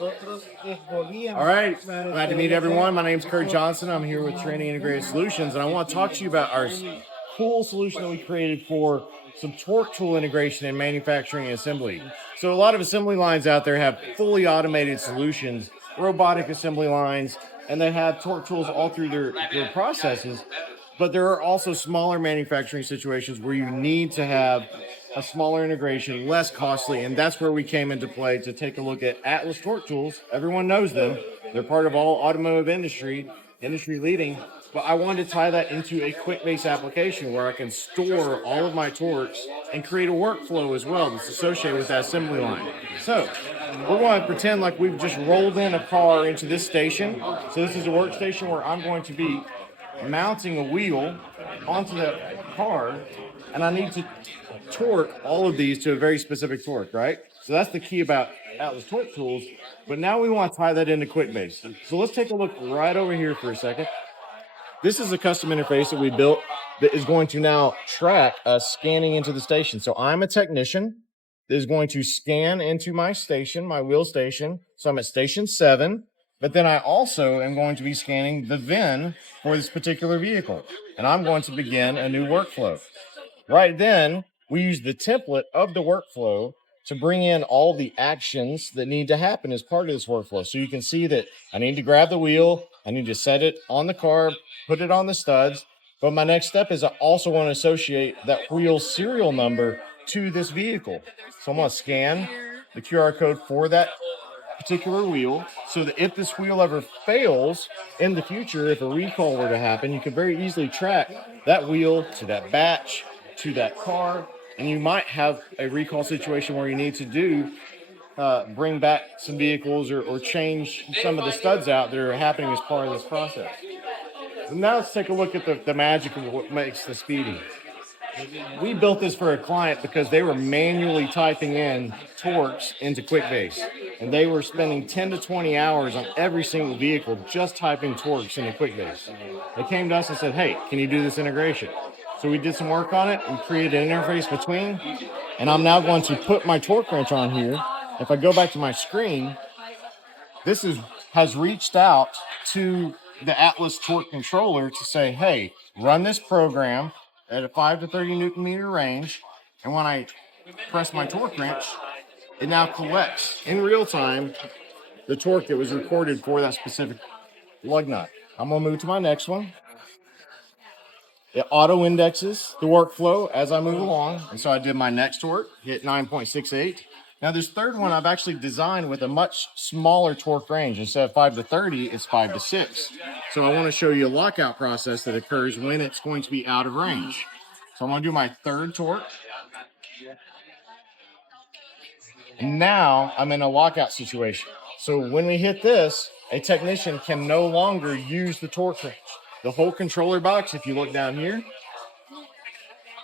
All right, glad to meet everyone. My name is Kurt Johnson. I'm here with Training Integrated Solutions, and I want to talk to you about our cool solution that we created for some torque tool integration in manufacturing and assembly. So a lot of assembly lines out there have fully automated solutions, robotic assembly lines, and they have torque tools all through their processes. But there are also smaller manufacturing situations where you need to have a smaller integration, less costly, and that's where we came into play to take a look at Atlas Torque Tools. Everyone knows them. They're part of all automotive industry leading, but I wanted to tie that into a QuickBase application where I can store all of my torques and create a workflow as well that's associated with that assembly line. So we're going to pretend like we've just rolled in a car into this station. So this is a workstation where I'm going to be mounting a wheel onto the car, and I need to torque all of these to a very specific torque, right? So that's the key about Atlas Torque Tools. But now we want to tie that into QuickBase. So let's take a look right over here for a second. This is a custom interface that we built that is going to now track us scanning into the station. So I'm a technician that is going to scan into my station, my wheel station. So I'm at station 7. But then I also am going to be scanning the VIN for this particular vehicle. And I'm going to begin a new workflow. Right then, we use the template of the workflow to bring in all the actions that need to happen as part of this workflow. So you can see that I need to grab the wheel, I need to set it on the car, put it on the studs. But my next step is I also want to associate that wheel serial number to this vehicle. So I'm going to scan the QR code for that particular wheel so that if this wheel ever fails in the future, if a recall were to happen, you can very easily track that wheel to that batch, to that car, and you might have a recall situation where you need to bring back some vehicles or change some of the studs out that are happening as part of this process. So now let's take a look at the magic of what makes the speeding. We built this for a client because they were manually typing in torques into QuickBase, and they were spending 10 to 20 hours on every single vehicle just typing torques into QuickBase. They came to us and said, hey, can you do this integration? So we did some work on it and created an interface between, and I'm now going to put my torque wrench on here. If I go back to my screen, this has reached out to the Atlas torque controller to say, hey, run this program at a 5 to 30 Newton meter range. And when I press my torque wrench, it now collects in real time the torque that was recorded for that specific lug nut. I'm going to move to my next one. It auto indexes the workflow as I move along. And so I did my next torque, hit 9.68. Now this third one I've actually designed with a much smaller torque range. Instead of 5 to 30, it's 5 to 6. So I want to show you a lockout process that occurs when it's going to be out of range. So I'm going to do my third torque. And now I'm in a lockout situation. So when we hit this, a technician can no longer use the torque wrench. The whole controller box, if you look down here,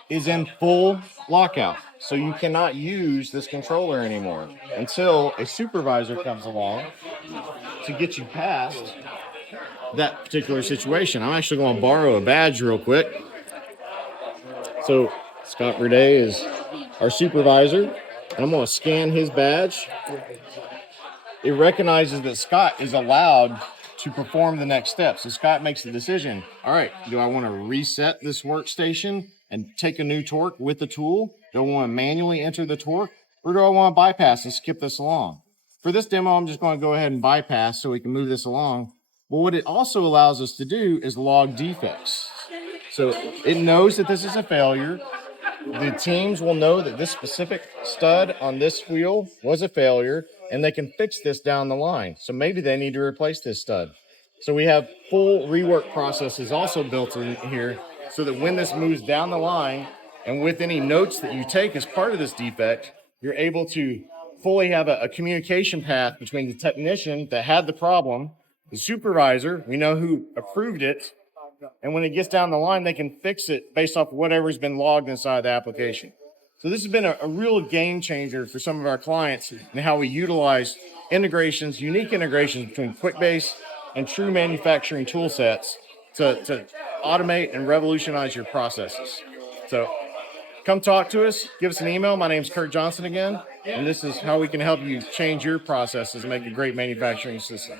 is in full lockout. So you cannot use this controller anymore until a supervisor comes along to get you past that particular situation. I'm actually going to borrow a badge real quick. So Scott Verde is our supervisor, and I'm going to scan his badge. It recognizes that Scott is allowed to perform the next step. So Scott makes the decision. All right, do I want to reset this workstation and take a new torque with the tool? Do I want to manually enter the torque, or do I want to bypass and skip this along? For this demo, I'm just going to go ahead and bypass so we can move this along. But what it also allows us to do is log defects. So it knows that this is a failure. The teams will know that this specific stud on this wheel was a failure, and they can fix this down the line. So maybe they need to replace this stud. So we have full rework processes also built in here so that when this moves down the line and with any notes that you take as part of this defect, you're able to fully have a communication path between the technician that had the problem, the supervisor, we know who approved it, and when it gets down the line, they can fix it based off whatever's been logged inside the application. So this has been a real game changer for some of our clients and how we utilize integrations, unique integrations between QuickBase and true manufacturing tool sets to automate and revolutionize your processes. So come talk to us. Give us an email. My name's Kurt Johnson again, and this is how we can help you change your processes and make a great manufacturing system.